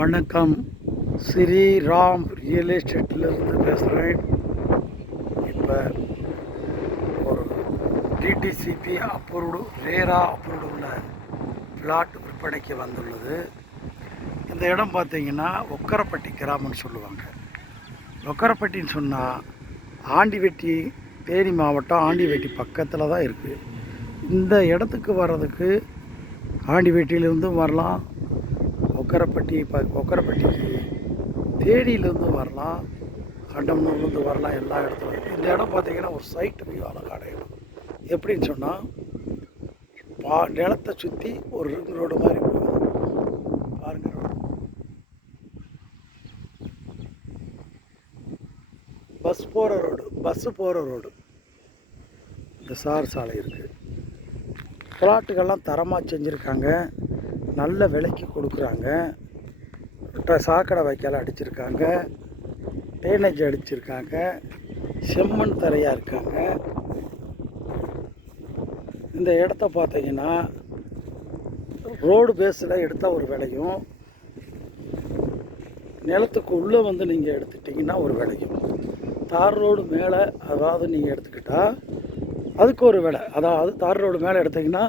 வணக்கம். ஸ்ரீராம் ரியல் எஸ்டேட்லேருந்து பேசுகிறேன் இப்போ ஒரு டிடிசிபி அப்ரூவ்டு ரேரா அப்ரூவ்டு உள்ள பிளாட் விற்பனைக்கு வந்துள்ளது. இந்த இடம் பார்த்தீங்கன்னா ஒக்கரப்பட்டி கிராமம்னு சொல்லுவாங்க. ஒக்கரப்பட்டின்னு சொன்னால் ஆண்டிவெட்டி தேனி மாவட்டம் ஆண்டிவெட்டி பக்கத்தில் தான் இருக்குது இந்த இடத்துக்கு வர்றதுக்கு ஆண்டிவெட்டியிலேருந்தும் வரலாம் ஒக்கரப்பட்டி இப்போ ஒக்கரப்பட்டிக்கு தேடியிலேருந்து வரலாம் கண்டம்னூர்லேருந்து வரலாம் எல்லா இடத்துல இந்த இடம் பார்த்தீங்கன்னா ஒரு சைட்டு வியூ அழகான இடம் எப்படின்னு சொன்னால் பா நிலத்தை சுற்றி ஒரு ரிங் ரோடு மாதிரி போகுது. பாருங்க. ரோடு பஸ் போகிற ரோடு பஸ்ஸு போகிற ரோடு இந்த சார் சாலை இருக்குது பிளாட்டுகள்லாம் தரமாக செஞ்சுருக்காங்க. நல்ல விலைக்கு கொடுக்குறாங்க. சாக்கடை வாய்க்கால் அடிச்சிருக்காங்க. டேனேஜ் அடிச்சிருக்காங்க. செம்மண் தரையாக இருக்காங்க. இந்த இடத்த பார்த்தீங்கன்னா ரோடு பேஸில் எடுத்தால் ஒரு விலையும் நிலத்துக்கு உள்ளே வந்து நீங்கள் எடுத்துட்டிங்கன்னா ஒரு விலையும். தார் ரோடு மேலே அதாவது நீங்கள் எடுத்துக்கிட்டால் அதுக்கு ஒரு விலை. அதாவது தார் ரோடு மேலே எடுத்திங்கன்னா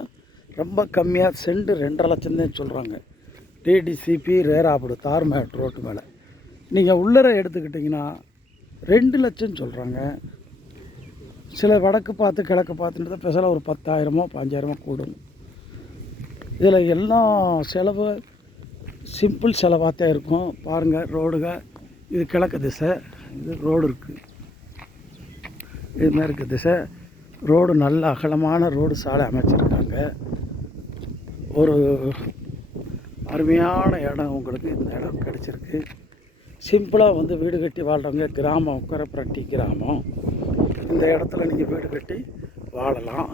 ரொம்ப கம்மியாக செண்டு ரெண்டரை லட்சம் தான் சொல்கிறாங்க டிடிசிபி ரேராபுடு தார் மேட் ரோட்டு மேலே. நீங்கள் உள்ளர எடுத்துக்கிட்டிங்கன்னா ரெண்டு லட்சம் சொல்கிறாங்க சில வடக்கு பார்த்து கிழக்கு பார்த்துட்டு ஸ்பெஷலாக ஒரு பத்தாயிரமோ பாஞ்சாயிரமோ கூடும். இதில் எல்லாம் செலவு சிம்பிள் செலவாக தான் இருக்கும். பாருங்கள் ரோடுக. இது கிழக்கு திசை இது ரோடு இருக்குது இது இருக்குது திசை. ரோடு நல்ல அகலமான ரோடு சாலை அமைச்சிருக்காங்க. ஒரு அருமையான இடம் உங்களுக்கு இந்த இடம் கிடச்சிருக்கு. சிம்பிளாக வந்து வீடு கட்டி வாழ்கிறவங்க கிராமம் உக்கரப்பட்டி கிராமம். இந்த இடத்துல நீங்கள் வீடு கட்டி வாழலாம்.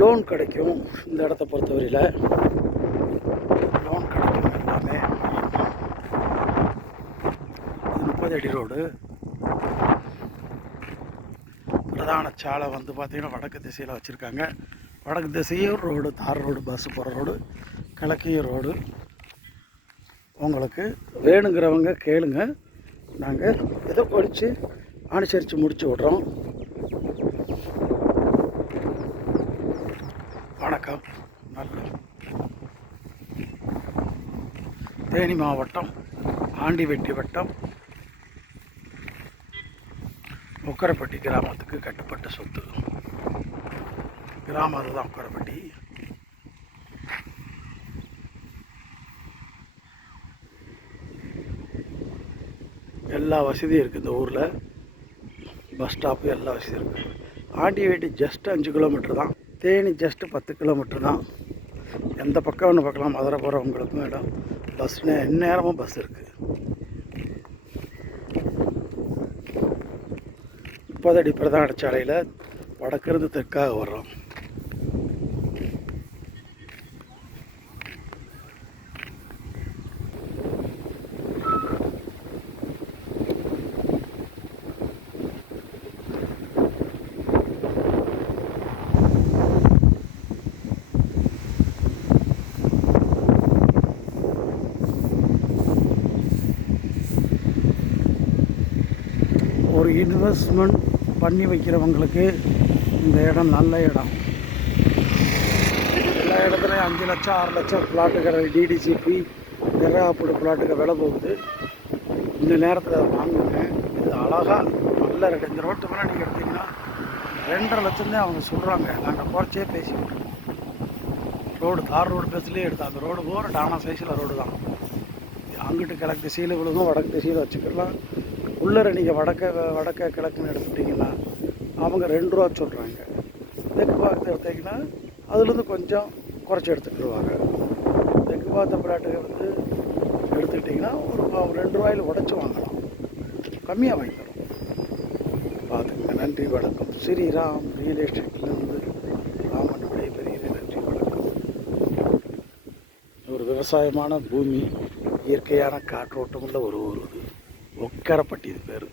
லோன் கிடைக்கும் இந்த இடத்த பொறுத்தவரையில். லோன் கிடைக்கும் எல்லாமே. முப்பது அடி ரோடு பிரதான சாலை வந்து பார்த்திங்கன்னா வடக்கு திசையில் வச்சுருக்காங்க. வடக்கு திசையும் ரோடு தார் ரோடு பஸ் போகிற ரோடு கிழக்கையும் ரோடு. உங்களுக்கு வேணுங்கிறவங்க கேளுங்க. நாங்கள் இதை படித்து அனுசரித்து முடிச்சு விட்றோம். வணக்கம். நல்ல தேனி மாவட்டம் ஆண்டிவெட்டி வட்டம் முக்கரப்பட்டி கிராமத்துக்கு கட்டுப்பட்ட சொத்து. கிராமம் அதுதான் உக்கரப்பட்டி எல்லா வசதியும் இருக்குது இந்த ஊரில். பஸ் ஸ்டாப்பு எல்லா வசதியும் இருக்குது ஆண்டிவேட்டி ஜஸ்ட் அஞ்சு கிலோமீட்டர் தான். தேனி ஜஸ்ட்டு பத்து கிலோமீட்டர் தான். எந்த பக்கம் ஒன்று பார்க்கலாம் மதுரை போகிறவங்களுக்கும் இடம். பஸ் எந்நேரமும் பஸ் இருக்குது முப்பதடி பிரதான சாலையில் வடக்கிருந்து தெற்காக வர்றோம் ஒரு இன்வெஸ்ட்மெண்ட் பண்ணி வைக்கிறவங்களுக்கு இந்த இடம் நல்ல இடம். எல்லா இடத்துலையும் அஞ்சு லட்சம் ஆறு லட்சம் பிளாட்டுக்கிற டிடிசிபி நிறாப்புடு பிளாட்டுக்கு விலை போகுது. இந்த நேரத்தில் அதை வாங்குங்க. இது அழகாக நல்ல ரெண்டு இந்த ரோட்டு மேலே நீங்கள் எடுத்தீங்கன்னா ரெண்டரை லட்சம்தான் அவங்க சொல்கிறாங்க நாங்கள் குறைச்சே பேசி ரோடு தார் ரோடு பேசுலேயே எடுத்தோம் அந்த ரோடு போகிற டானா சைஸில் ரோடு தான். அங்கிட்டு கிழக்கு திசையில் விழுகும் வடக்கு திசையில் வச்சுக்கலாம். உள்ளர நீங்கள் வடக்க வடக்க கிழக்குன்னு எடுத்துட்டிங்கன்னா அவங்க ரெண்டு ரூபா சொல்கிறாங்க தெற்கு பாகத்தை எடுத்தீங்கன்னா அதுலேருந்து கொஞ்சம் குறைச்சி எடுத்துக்கிடுவாங்க. தெற்கு பாகத்த பிளாட்டுக்கு வந்து எடுத்துக்கிட்டிங்கன்னா ஒரு ரெண்டு ரூபாயில் உடச்சி வாங்கலாம். கம்மியாக வாங்கி பார்த்துக்கோங்க. நன்றி வணக்கம். ஸ்ரீராம் ரியல் எஸ்டேட்லேருந்து ராமன் பெரிய நன்றி வணக்கம். ஒரு விவசாயமான பூமி இயற்கையான காற்றோட்டமுள்ள ஒரு ஊர் இது ஒக்கரப்பட்டி இது பேர்.